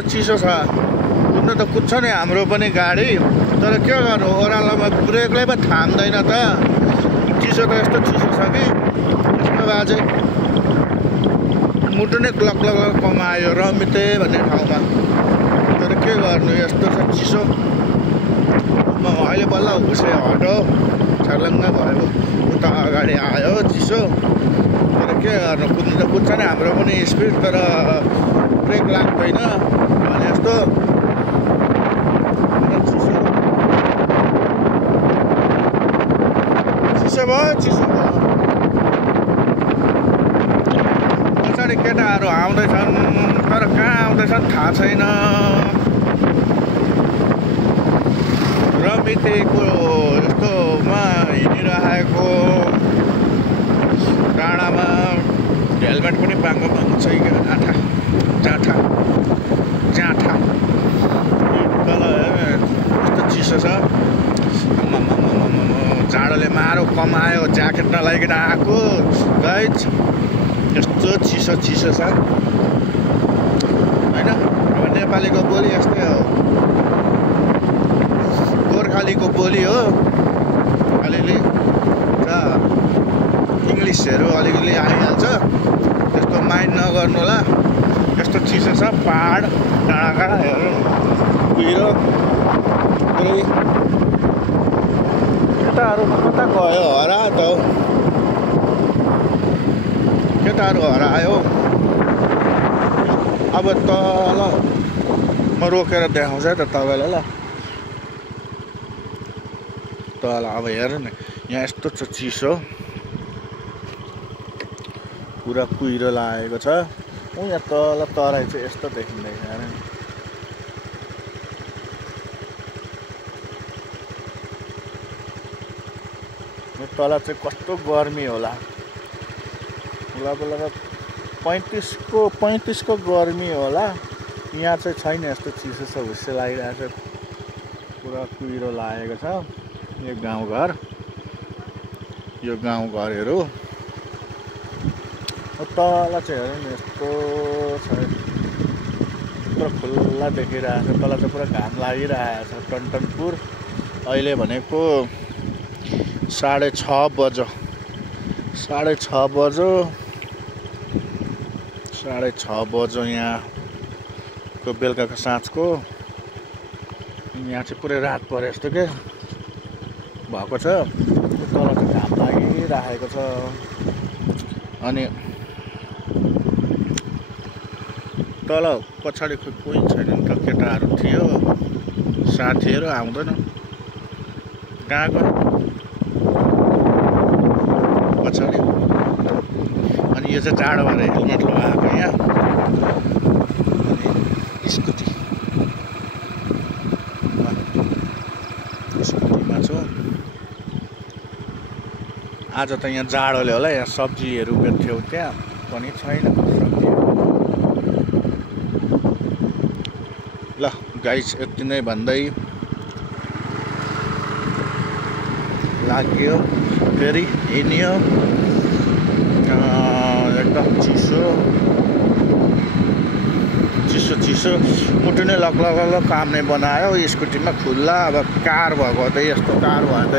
चिसो छ कुद्न त कुद्छ नि हाम्रो पनि गाडी तर के गर्नु ओह्रालोमा ब्रेकले पो थाम्दैन त चिसो त यस्तो चिसो छ कि त्यसको बाद चाहिँ मुटु नै क्लक क्लक कमायो रमिते भन्ने ठाउँमा तर के गर्नु यस्तो छ चिसो म अहिले बल्ल हुसे हटो छर्लङ्ग भयो उता अगाडि आयो चिसो तर के गर्नु कुद्नु त कुद्छ नि हाम्रो पनि स्पिड तर ब्रेक लाग्दैन भने जस्तो चिसो भयो पछाडि केटाहरू आउँदैछन् तर कहाँ आउँदैछन् थाहा छैन रमितेको यस्तोमा हिँडिरहेको डाँडामा हेलमेट पनि बाङ्गो छैन आठा जाठा जाठा तल यस्तो चिसो छ जाडोले मारो कमायो ज्याकेट नलाइकन आएको गाइज यस्तो चिसो छ होइन अब नेपालीको बोली यस्तै हो गोर्खालीको बोली हो अलिअलि र इङ्ग्लिसहरू अलिअलि आइहाल्छ त्यस्तो माइन्ड नगर्नु होला यस्तो चिसो छ पहाड डाँडाकाँडाहरू कुहिरो पुरै केटाहरू कता गयो हरा त केटाहरू हरायो अब तल म रोकेर देखाउँछ त तपाईँलाई ल तल अब हेर्नु न यहाँ यस्तो छ चिसो पुरा कुहिरो लागेको छ यहाँ तल तराई चाहिँ यस्तो देखिँदैछ हेर्नु तल चाहिँ कस्तो गर्मी होला लगभग 35 को गर्मी होला यहाँ चाहिँ छैन यस्तो चिसो छ हुस्से लागिरहेको छ पुरा कुहिरो लागेको छ यो गाउँघरहरू तल चाहिँ हेर्नु नि यस्तो छ पुरा खुल्ला देखिरहेको छ तल चाहिँ पुरा घाम लागिरहेको छ टनटनपुर अहिले भनेको 6:30 बज्यो 6:30 बज्यो यहाँको बेलुकाको साँझको यहाँ चाहिँ पुरै रात परे जस्तो के भएको छ तल चाहिँ घाम लागिरहेको छ अनि तल पछाडि कोही छैन नि त केटाहरू थियो साथीहरू आउँदैन कहाँ गयो पछाडि अनि यो चाहिँ जाडो भएर हेलमेट लगाएको यहाँ अनि स्कुटीमा छु आज त यहाँ जाडोले होला यहाँ सब्जीहरू बेच्थ्यौ त्यहाँ पनि छैन सब्जी ल गाइस यति नै भन्दै लाग्यो फेरि हिँड्यो एकदम चिसो मुटु नै लग काम नै बनायो स्कुटीमा खुल्ला अब कार भएको त यस्तो कार भए त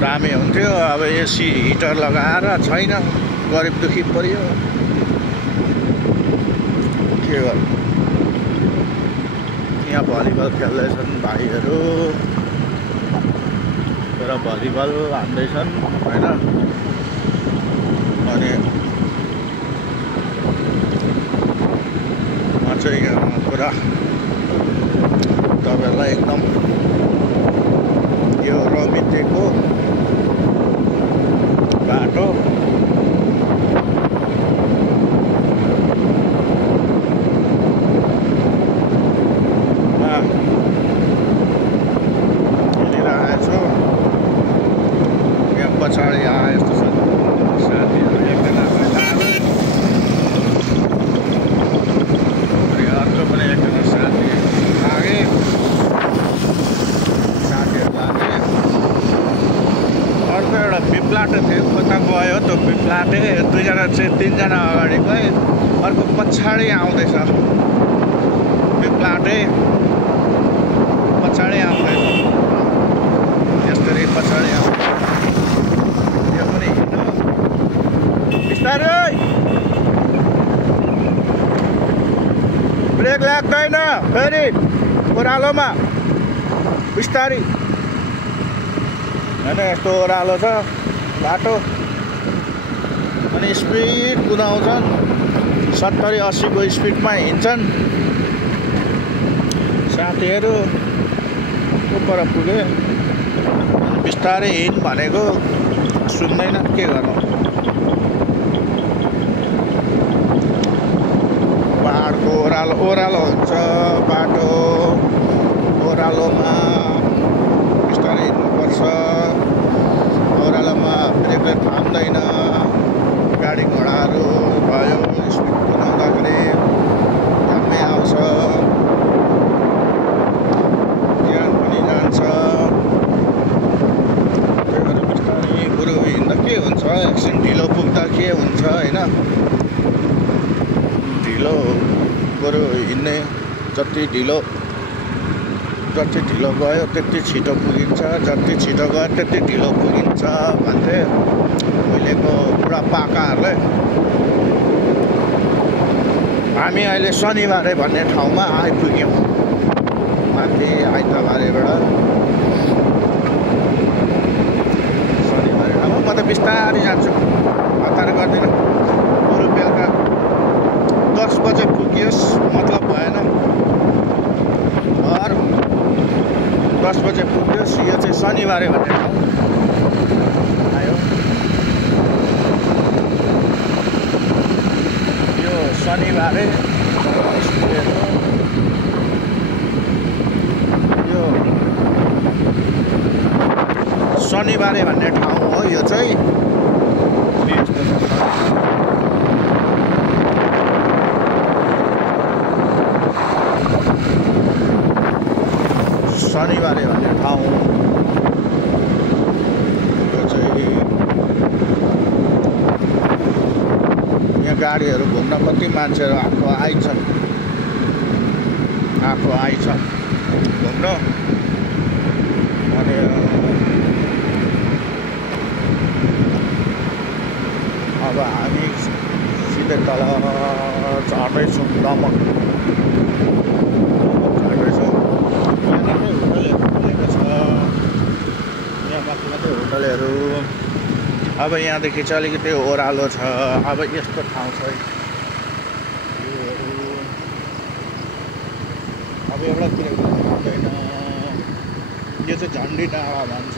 दामी हुन्थ्यो अब एसी हिटर लगाएर छैन गरिब दुखी पर्यो के गर्नु यहाँ भलिबल खेल्दैछन् भाइहरू तर भलिबल हान्दैछन् होइन अनि म चाहिँ पुरा तपाईँहरूलाई एकदम यो रमितेको बाटो हिँडिरहेको छु यहाँ पछाडि आए यस्तो छ साथीहरू एकजना अर्को पनि एकजना साथी लागे अर्को एउटा बिप्लाटो थियो कता गयो त्यो बिप्लाटे दुईजना चाहिँ 3जना अगाडि गए अर्को पछाडि आउँदैछ बाटै पछाडि आउँदैछ यसरी पछाडि आउँछ यो पनि हिँड्नु बिस्तारै ब्रेक लाग्दैन फेरि ओह्रालोमा बिस्तारै होइन यस्तो ओह्रालो छ बाटो अनि स्पिड कुदाउँछन् 70-80 को स्पिडमा हिँड्छन् साथीहरू उपर पुगे बिस्तारै हिँड भनेको सुन्दैन के गर्नु पहाडको ओह्रालो हुन्छ बाटो ओह्रालोमा बिस्तारै हिँड्नुपर्छ ओह्रालोमा ब्रेकले थाम्दैन गाडी घोडाहरू भयो स्पिड कुदाउँदाखेरि घाममै आउँछ ज्यान पनि जान्छ त्यही भएर बिस्तारै बरु हिँड्दा के हुन्छ एकछिन ढिलो पुग्दा के हुन्छ होइन ढिलो बरु हिँड्ने जति ढिलो गयो त्यति छिटो पुगिन्छ जति छिटो गयो त्यति ढिलो पुगिन्छ भन्थे उहिलेको पुरा पाकाहरूले हामी अहिले शनिबारे भन्ने ठाउँमा आइपुग्यौँ माथि आइतबारेबाट शनिबारे ठाउँमा म त बिस्तारै जान्छु हतार गर्दिनँ बरु बेलुका 10 बजे पुगियोस् मतलब भएन घर 10 बजे पुग्योस् यो चाहिँ शनिबारे भन्ने ठाउँ आयो यो शनिबारे यो शनिबारे भन्ने ठाउँ हो यो चाहिँ शनिबारे भन्ने ठाउँ यो चाहिँ यहाँ गाडीहरू घुम्न कति मान्छेहरू आइछन् घुम्न अनि अब हामी सिधै तल झर्दैछौँ दमक झर्दैछौँ यहाँ माथि मात्रै होटलहरू अब यहाँदेखि चाहिँ अलिकति ओह्रालो छ अब यस्तो ठाउँ छ अब एउटातिर हुँदैन यो चाहिँ झन्डी डाँडा भन्छ